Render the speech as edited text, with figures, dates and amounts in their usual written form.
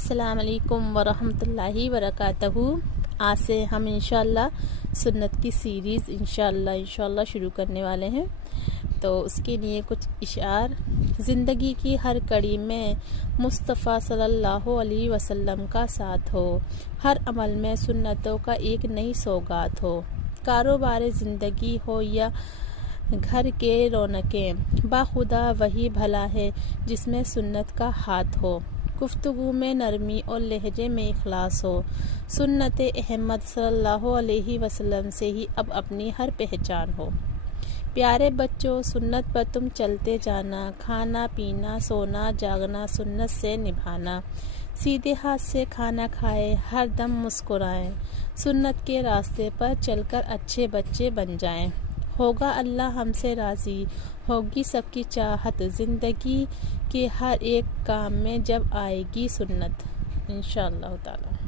السلام علیکم ورحمۃ اللہ وبرکاتہ۔ آج سے ہم انشاءاللہ سنت کی سیریز انشاءاللہ شروع کرنے والے ہیں۔ تو اس کے لیے کچھ اشعار۔ زندگی کی ہر کڑی میں مصطفیٰ صلی اللہ علیہ وسلم کا ساتھ ہو، ہر عمل میں سنتوں کا ایک نئی سوگات ہو۔ کاروبار زندگی ہو یا گھر کے رونقیں، باخدا وہی بھلا ہے جس میں سنت کا ہاتھ ہو۔ گفتگو میں نرمی اور لہجے میں اخلاص ہو۔ سنت احمد صلی اللہ علیہ وسلم سے ہی اب اپنی ہر پہچان ہو۔ پیارے بچوں، سنت پر تم چلتے جانا، کھانا پینا سونا جاگنا سنت سے نبھانا۔ سیدھے ہاتھ سے کھانا کھائے، ہر دم مسکرائیں، سنت کے راستے پر چل کر اچھے بچے بن جائیں۔ ہوگا اللہ ہم سے راضی، ہوگی سب کی چاہت، زندگی کے ہر ایک کام میں جب آئے گی سنت انشاءاللہ تعالی۔